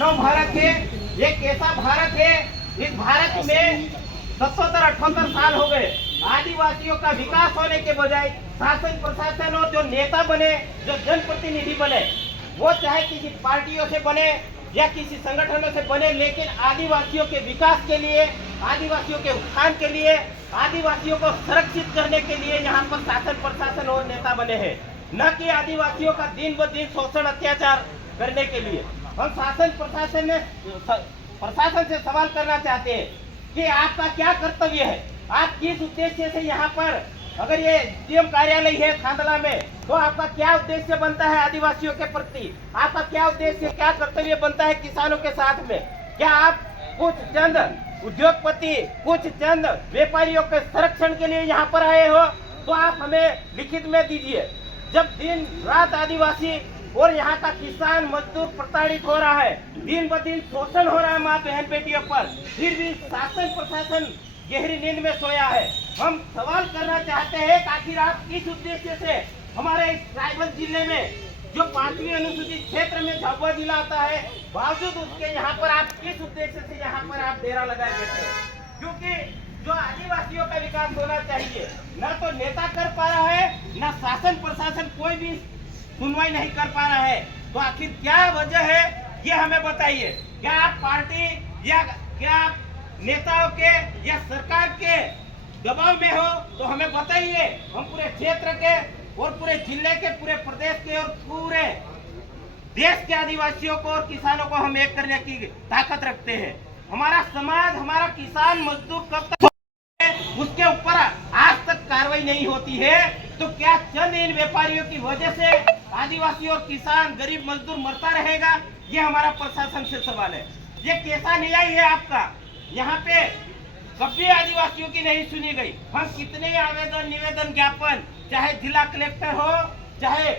वैष्णव भारत है, ये कैसा भारत है? इस भारत में 77-78 साल हो गए, आदिवासियों का विकास होने के बजाय शासन प्रशासन और जो नेता बने, जो जनप्रतिनिधि बने, वो चाहे किसी पार्टियों से बने या किसी संगठनों से बने, लेकिन आदिवासियों के विकास के लिए, आदिवासियों के उत्थान के लिए, आदिवासियों को सुरक्षित करने के लिए यहाँ पर शासन प्रशासन और नेता बने हैं, न कि आदिवासियों का दिन ब दिन शोषण अत्याचार करने के लिए। हम शासन प्रशासन से सवाल करना चाहते हैं कि आपका क्या कर्तव्य है? आप किस उद्देश्य से यहाँ पर, अगर ये डीएम कार्यालय है थांदला में, तो आपका क्या उद्देश्य बनता है आदिवासियों के प्रति? आपका क्या उद्देश्य, क्या कर्तव्य बनता है किसानों के साथ में? क्या आप कुछ चंद उद्योगपति, कुछ चंद व्यापारियों के संरक्षण के लिए यहाँ पर आए हो? तो आप हमें लिखित में दीजिए। जब दिन रात आदिवासी और यहाँ का किसान मजदूर प्रताड़ित हो रहा है, दिन ब दिन शोषण हो रहा है माँ बहन बेटियों पर, फिर भी शासन प्रशासन गहरी नींद में सोया है। हम सवाल करना चाहते हैं कि आखिर आप किस उद्देश्य से हमारे इस रायगढ़ जिले में, जो 5वीं अनुसूचित क्षेत्र में झाबुआ जिला आता है, बावजूद उसके यहाँ पर आप किस उद्देश्य से यहाँ पर आप डेरा लगाए बैठे हैं? क्योंकि जो आदिवासियों का विकास होना चाहिए, न तो नेता कर पा रहा है, न शासन प्रशासन कोई भी सुनवाई नहीं कर पा रहा है। तो आखिर क्या वजह है, ये हमें बताइए। क्या आप पार्टी या क्या आप नेताओं के या सरकार के दबाव में हो? तो हमें बताइए। हम पूरे क्षेत्र के और पूरे जिले के, पूरे प्रदेश के और पूरे देश के आदिवासियों को और किसानों को हम एक करने की ताकत रखते हैं। हमारा समाज, हमारा किसान मजदूर कब तक उसके ऊपर आज तक कार्रवाई नहीं होती है, तो क्या चंद इन व्यापारियों की वजह से आदिवासी और किसान गरीब मजदूर मरता रहेगा? ये हमारा प्रशासन से सवाल है। ये कैसा न्याय है आपका? यहाँ पे कभी आदिवासियों की नहीं सुनी गई। हम कितने आवेदन, निवेदन, ज्ञापन, चाहे जिला कलेक्टर हो, चाहे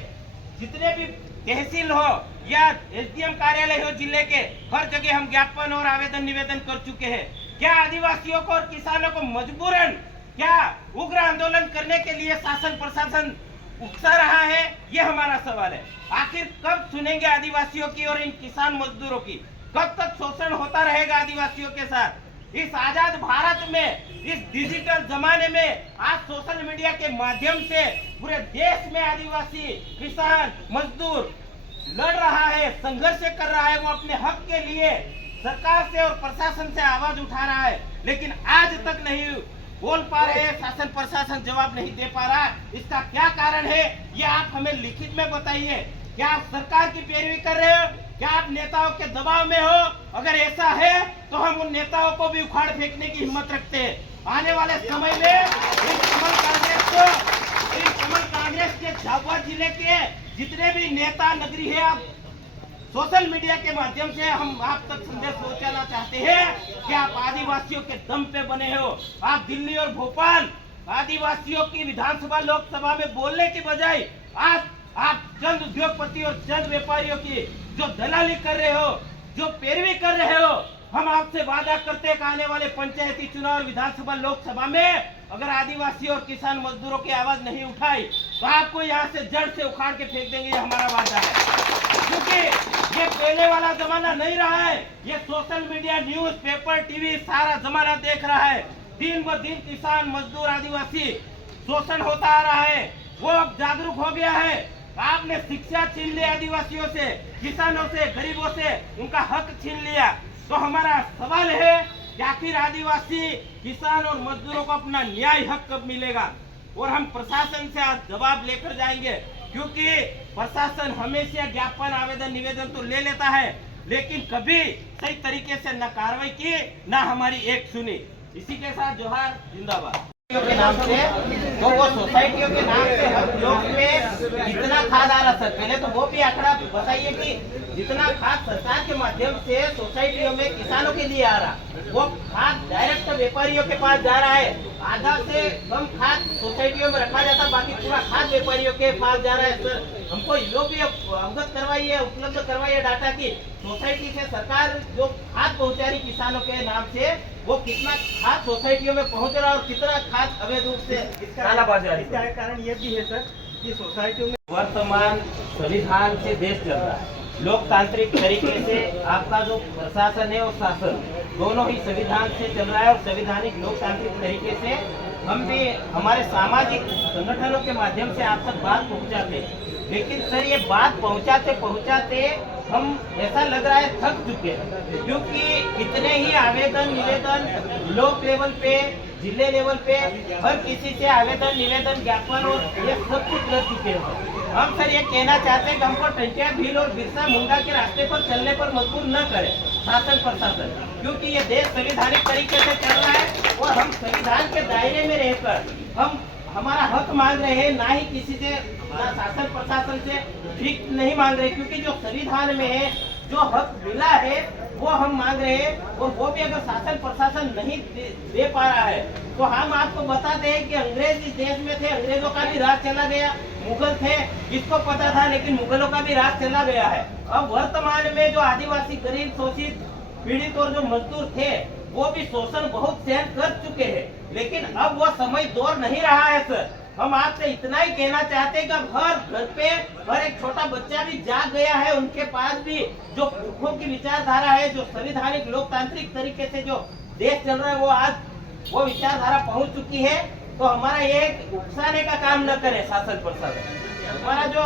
जितने भी तहसील हो या एसडीएम कार्यालय हो जिले के, हर जगह हम ज्ञापन और आवेदन निवेदन कर चुके हैं। क्या आदिवासियों को और किसानों को मजबूरन क्या उग्र आंदोलन करने के लिए शासन प्रशासन उकसा रहा है? ये हमारा सवाल है। आखिर कब सुनेंगे आदिवासियों की और इन किसान मजदूरों की? कब तक शोषण होता रहेगा आदिवासियों के साथ? इस आजाद भारत में, इस डिजिटल जमाने में आज सोशल मीडिया के माध्यम से पूरे देश में आदिवासी किसान मजदूर लड़ रहा है, संघर्ष कर रहा है। वो अपने हक के लिए सरकार से और प्रशासन से आवाज उठा रहा है, लेकिन आज तक नहीं बोल पा रहे हैं, शासन प्रशासन जवाब नहीं दे पा रहा। इसका क्या कारण है, ये आप हमें लिखित में बताइए। क्या आप सरकार की पैरवी कर रहे हो? क्या आप नेताओं के दबाव में हो? अगर ऐसा है तो हम उन नेताओं को भी उखाड़ फेंकने की हिम्मत रखते हैं। आने वाले समय में कमल कांग्रेस के झाबुआ जिले के जितने भी नेता नगरी है, आप सोशल मीडिया के माध्यम से हम आप तक संदेश पहुंचाना चाहते हैं कि आप आदिवासियों के दम पे बने हो। आप दिल्ली और भोपाल आदिवासियों की विधानसभा लोकसभा में बोलने की बजाय आज आप चंद उद्योगपति और चंद व्यापारियों की जो दलाली कर रहे हो, जो पैरवी कर रहे हो, हम आपसे वादा करते हैं कि आने वाले पंचायती चुनाव और विधानसभा लोकसभा में अगर आदिवासी और किसान मजदूरों की आवाज नहीं उठाई तो आपको यहाँ से जड़ से उखाड़ के फेंक देंगे। ये हमारा वादा है, क्योंकि ये पहले वाला जमाना नहीं रहा है। ये social media, news paper, TV सारा जमाना देख रहा है। दिन ब दिन किसान मजदूर आदिवासी शोषण होता आ रहा है। वो अब जागरूक हो गया है। आपने शिक्षा छीन लिया आदिवासियों से, किसानों से, गरीबों से, उनका हक छीन लिया। तो हमारा सवाल है कि आखिर आदिवासी किसान और मजदूरों को अपना न्याय हक कब मिलेगा? और हम प्रशासन से आज जवाब लेकर जाएंगे, क्योंकि प्रशासन हमेशा ज्ञापन, आवेदन, निवेदन तो ले लेता है, लेकिन कभी सही तरीके से न कार्रवाई की, न हमारी एक सुनी। इसी के साथ जोहार जिंदाबाद के नाम से, तो वो सोसाइटियों के नाम से हम लोग में जितना खाद आ रहा सर, पहले तो वो भी आंकड़ा बताइए कि जितना खाद सरकार के माध्यम से सोसाइटियों में किसानों के लिए आ रहा, वो खाद डायरेक्ट व्यापारियों के पास जा रहा है। आधा से कम खाद सोसाइटियों में रखा जाता, बाकी पूरा खाद व्यापारियों के पास जा रहा है। सर हमको लोग भी अवगत करवाइए, उपलब्ध करवाइए डाटा की सोसाइटी से सरकार जो खाद पहुँचा रही किसानों के नाम से, वो कितना खाद सोसाइटियों में पहुँच रहा है और कितना खाद अवैध रूप से इसका कारण ये भी है सर कि सोसाइटियों में वर्तमान संविधान से देश चल रहा है। लोकतांत्रिक तरीके से आपका जो प्रशासन है और शासन दोनों ही संविधान से चल रहा है और संवैधानिक लोकतांत्रिक तरीके से हम भी हमारे सामाजिक संगठनों के माध्यम से आप तक बात पहुंचाते हैं। लेकिन सर ये बात पहुंचाते पहुंचाते हम ऐसा लग रहा है थक चुके हैं, क्योंकि इतने ही आवेदन निवेदन ब्लॉक लेवल पे जिले लेवल पे हर किसी से आवेदन निवेदन ज्ञापन और ये सब कुछ कर चुके हैं। हम सर ये कहना चाहते हैं कि हमको टंटिया भील और बिरसा मुंडा के रास्ते पर चलने पर मजबूर न करें शासन प्रशासन, क्योंकि ये देश संवैधानिक तरीके से चल रहा है और हम संविधान के दायरे में रहकर हम हमारा हक मांग रहे हैं, ना ही किसी से ना शासन प्रशासन से ठीक नहीं मांग रहे, क्योंकि जो संविधान में है जो हक मिला है वो हम मांग रहे हैं। और वो भी अगर शासन प्रशासन नहीं दे पा रहा है तो हम आपको बताते हैं कि अंग्रेज इस देश में थे, अंग्रेजों का भी राज चला गया, मुगल थे जिसको पता था, लेकिन मुगलों का भी राज चला गया है। अब वर्तमान में जो आदिवासी गरीब शोषित पीड़ित और जो मजदूर थे वो भी शोषण बहुत सहन कर चुके हैं, लेकिन अब वो समय दौर नहीं रहा है सर। हम आपसे इतना ही कहना चाहते हैं कि अब हर घर पे हर एक छोटा बच्चा भी जाग गया है, उनके पास भी जो पुरखों की विचारधारा है, जो संवैधानिक लोकतांत्रिक तरीके से जो देश चल रहा है वो आज वो विचारधारा पहुंच चुकी है। तो हमारा ये उकसाने का काम न करे शासन प्रशासन। हमारा जो